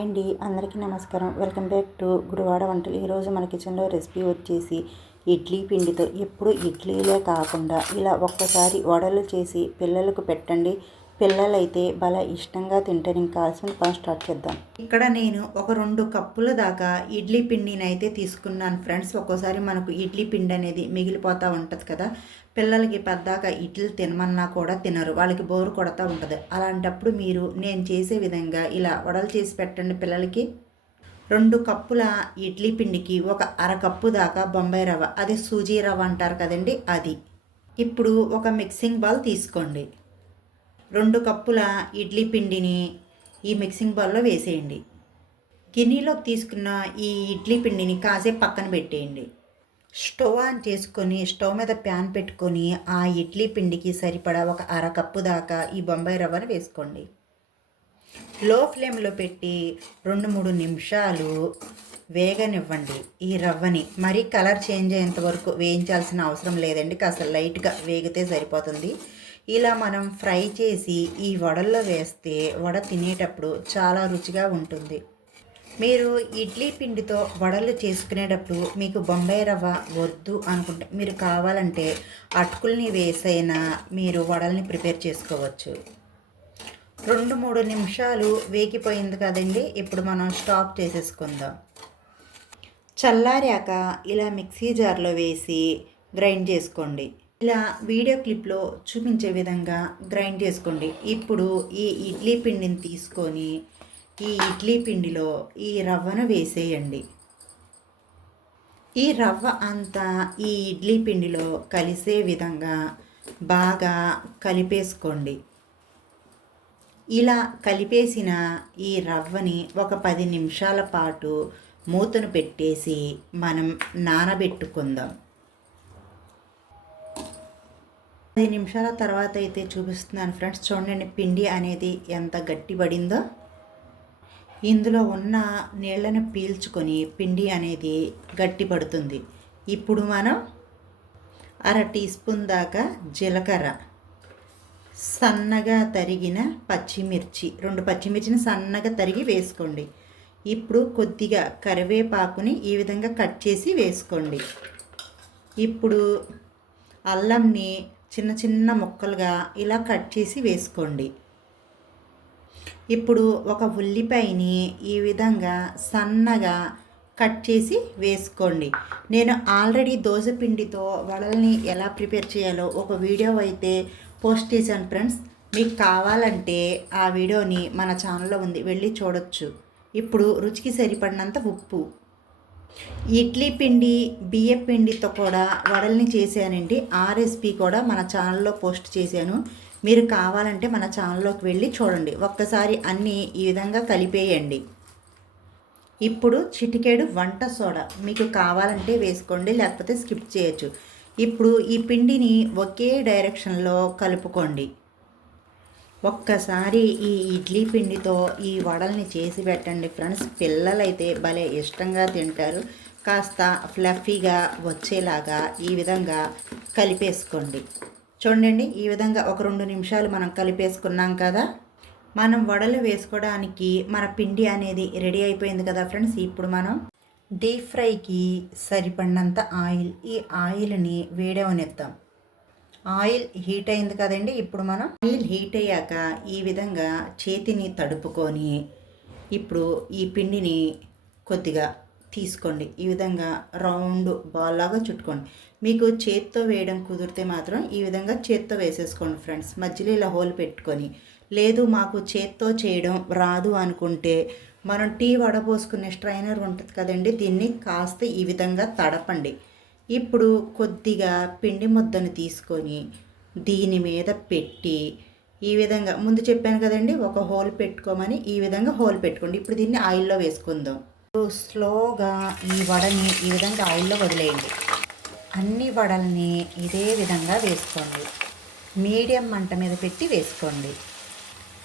Hi అండి, అందరికీ నమస్కారం. వెల్కమ్ బ్యాక్ టు గుడివాడ వంటలు. ఈరోజు మన కిచెన్లో రెసిపీ వచ్చేసి ఇడ్లీ పిండితో. ఎప్పుడు ఇడ్లీలే కాకుండా ఇలా ఒక్కసారి వడలు చేసి పిల్లలకు పెట్టండి. పిల్లలైతే భలే ఇష్టంగా తింటారు. ఇంకా కావాల్సిన పని స్టార్ట్ చేద్దాం. ఇక్కడ నేను ఒక 2 కప్పుల దాకా ఇడ్లీ పిండిని అయితే తీసుకున్నాను ఫ్రెండ్స్. ఒక్కోసారి మనకు ఇడ్లీ పిండి అనేది మిగిలిపోతూ ఉంటుంది కదా, పిల్లలకి పెద్దాక ఇడ్లీ తినమన్నా కూడా తినరు, వాళ్ళకి బోరు కొడతా ఉంటుంది. అలాంటప్పుడు మీరు నేను చేసే విధంగా ఇలా వడలు చేసి పెట్టండి పిల్లలకి. 2 కప్పుల ఇడ్లీ పిండికి ఒక అరకప్పు దాకా బొంబాయి రవ్వ, అదే సూజీ రవ్వ అంటారు కదండి, అది. ఇప్పుడు ఒక మిక్సింగ్ బౌల్ తీసుకోండి. 2 కప్పుల ఇడ్లీ పిండిని ఈ మిక్సింగ్ బౌల్లో వేసేయండి. గిన్నెలోకి తీసుకున్న ఈ ఇడ్లీ పిండిని కాసేపు పక్కన పెట్టేయండి. స్టవ్ ఆన్ చేసుకొని స్టవ్ మీద ప్యాన్ పెట్టుకొని ఆ ఇడ్లీ పిండికి సరిపడా ఒక అరకప్పు దాకా ఈ బొంబాయి రవ్వను వేసుకోండి. లో ఫ్లేమ్లో పెట్టి 2-3 నిమిషాలు వేగనివ్వండి. ఈ రవ్వని మరీ కలర్ చేంజ్ అయ్యేంత వరకు వేయించాల్సిన అవసరం లేదండి, కాస్త లైట్గా వేగితే సరిపోతుంది. ఇలా మనం ఫ్రై చేసి ఈ వడల్లో వేస్తే వడ తినేటప్పుడు చాలా రుచిగా ఉంటుంది. మీరు ఇడ్లీ పిండితో వడలు చేసుకునేటప్పుడు మీకు బొంబాయి రవ్వ వద్దు అనుకుంటే మీరు కావాలంటే అటుకుల్ని వేసైనా మీరు వడల్ని ప్రిపేర్ చేసుకోవచ్చు. 2-3 నిమిషాలు వేగిపోయింది కదండి, ఇప్పుడు మనం స్టాప్ చేసేసుకుందాం. చల్లారాక ఇలా మిక్సీ జార్లో వేసి గ్రైండ్ చేసుకోండి. ఇలా వీడియో క్లిప్లో చూపించే విధంగా గ్రైండ్ చేసుకోండి. ఇప్పుడు ఈ ఇడ్లీ పిండిని తీసుకొని ఈ ఇడ్లీ పిండిలో ఈ రవ్వను వేసేయండి. ఈ రవ్వ అంతా ఈ ఇడ్లీ పిండిలో కలిసే విధంగా బాగా కలిపేసుకోండి. ఇలా కలిపేసిన ఈ రవ్వని ఒక 10 నిమిషాల పాటు మూతను పెట్టేసి మనం నానబెట్టుకుందాం. 10 నిమిషాల తర్వాత అయితే చూపిస్తున్నాను ఫ్రెండ్స్. చూడండి పిండి అనేది ఎంత గట్టిపడిందో. ఇందులో ఉన్న నీళ్ళను పీల్చుకొని పిండి అనేది గట్టిపడుతుంది. ఇప్పుడు మనం 1/2 టీ స్పూన్ దాకా జీలకర్ర, సన్నగా తరిగిన పచ్చిమిర్చి, 2 పచ్చిమిర్చిని సన్నగా తరిగి వేసుకోండి. ఇప్పుడు కొద్దిగా కరివేపాకుని ఈ విధంగా కట్ చేసి వేసుకోండి. ఇప్పుడు అల్లంని చిన్న చిన్న ముక్కలుగా ఇలా కట్ చేసి వేసుకోండి. ఇప్పుడు ఒక ఉల్లిపాయని ఈ విధంగా సన్నగా కట్ చేసి వేసుకోండి. నేను ఆల్రెడీ దోసపిండితో వడల్ని ఎలా ప్రిపేర్ చేయాలో ఒక వీడియో అయితే పోస్ట్ చేశాను ఫ్రెండ్స్. మీకు కావాలంటే ఆ వీడియోని మన ఛానల్లో ఉంది, వెళ్ళి చూడొచ్చు. ఇప్పుడు రుచికి సరిపడినంత ఉప్పు. ఇడ్లీ పిండి బియ్య పిండితో కూడా వడల్ని చేశానండి, ఆ రెసిపీ కూడా మన ఛానల్లో పోస్ట్ చేశాను. మీరు కావాలంటే మన ఛానల్లోకి వెళ్ళి చూడండి. ఒక్కసారి అన్నీ ఈ విధంగా కలిపేయండి. ఇప్పుడు చిటికెడు వంట సోడా మీకు కావాలంటే వేసుకోండి, లేకపోతే స్కిప్ చేయొచ్చు. ఇప్పుడు ఈ పిండిని ఒకే డైరెక్షన్లో కలుపుకోండి. ఒక్కసారి ఈ ఇడ్లీ పిండితో ఈ వడల్ని చేసి పెట్టండి ఫ్రెండ్స్. పిల్లలైతే భలే ఇష్టంగా తింటారు. కాస్త ఫ్లఫీగా వచ్చేలాగా ఈ విధంగా కలిపేసుకోండి. చూడండి, ఈ విధంగా ఒక 2 నిమిషాలు మనం కలిపేసుకున్నాం కదా. మనం వడలు వేసుకోవడానికి మన పిండి అనేది రెడీ అయిపోయింది కదా ఫ్రెండ్స్. ఇప్పుడు మనం డీప్ ఫ్రైకి సరిపడినంత ఆయిల్, ఈ ఆయిల్ని వేడవనిద్దాం. ఆయిల్ హీట్ అయింది కదండి. ఇప్పుడు మనం ఆయిల్ హీట్ అయ్యాక ఈ విధంగా చేతిని తడుపుకొని ఇప్పుడు ఈ పిండిని కొద్దిగా తీసుకోండి. ఈ విధంగా రౌండ్ బాల్ లాగా చుట్టుకోండి. మీకు చేత్తో వేయడం కుదిరితే మాత్రం ఈ విధంగా చేత్తో వేసేసుకోండి ఫ్రెండ్స్. మధ్యలో ఇలా హోల్ పెట్టుకొని, లేదు మాకు చేత్తో చేయడం రాదు అనుకుంటే మనం టీ వడపోసుకునే స్ట్రైనర్ ఉంటుంది కదండి, దీన్ని కాస్త ఈ విధంగా తడపండి. ఇప్పుడు కొద్దిగా పిండి ముద్దను తీసుకొని దీని మీద పెట్టి ఈ విధంగా ముందు చెప్పాను కదండి, ఒక హోల్ పెట్టుకోమని, ఈ విధంగా హోల్ పెట్టుకోండి. ఇప్పుడు దీన్ని ఆయిల్లో వేసుకుందాం. స్లోగా ఈ వడని ఈ విధంగా ఆయిల్లో వదిలేయండి. అన్ని వడల్ని ఇదే విధంగా వేసుకోండి. మీడియం మంట మీద పెట్టి వేసుకోండి.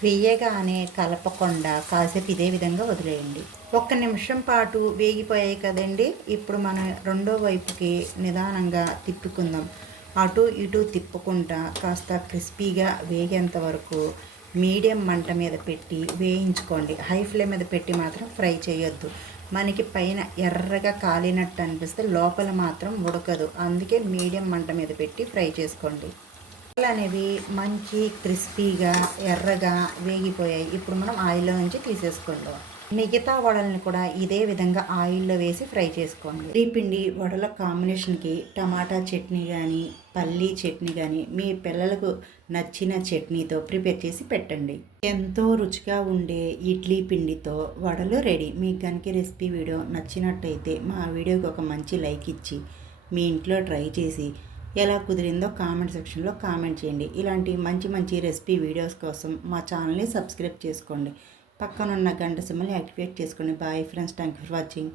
వేయగానే కలపకుండా కాసేపు ఇదే విధంగా వదిలేయండి. 1 నిమిషం పాటు వేగిపోయాయి కదండి. ఇప్పుడు మనం రెండో వైపుకి నిదానంగా తిప్పుకుందాం. అటు ఇటు తిప్పుకుంటా కాస్త క్రిస్పీగా వేగేంత వరకు మీడియం మంట మీద పెట్టి వేయించుకోండి. హై ఫ్లేమ్ మీద పెట్టి మాత్రం ఫ్రై చేయొద్దు. మనకి పైన ఎర్రగా కాలినట్టు అనిపిస్తే లోపల మాత్రం ఉడకదు. అందుకే మీడియం మంట మీద పెట్టి ఫ్రై చేసుకోండి. అనేవి మంచి క్రిస్పీగా ఎర్రగా వేగిపోయాయి. ఇప్పుడు మనం ఆయిల్లో నుంచి తీసేసుకుందాం. మిగతా వడల్ని కూడా ఇదే విధంగా ఆయిల్లో వేసి ఫ్రై చేసుకోండి. ఈ పిండి వడల కాంబినేషన్కి టమాటా చట్నీ కానీ పల్లీ చట్నీ కానీ మీ పిల్లలకు నచ్చిన చట్నీతో ప్రిపేర్ చేసి పెట్టండి. ఎంతో రుచిగా ఉండే ఇడ్లీ పిండితో వడలు రెడీ. మీకు కనుక రెసిపీ వీడియో నచ్చినట్టయితే మా వీడియోకి ఒక మంచి లైక్ ఇచ్చి మీ ఇంట్లో ట్రై చేసి ఎలా కుదిరిందో కామెంట్ సెక్షన్లో కామెంట్ చేయండి. ఇలాంటి మంచి మంచి రెసిపీ వీడియోస్ కోసం మా ఛానల్ని సబ్స్క్రైబ్ చేసుకోండి. పక్కనున్న గంట సింబల్ని యాక్టివేట్ చేసుకోండి. Bye friends, thank you for watching.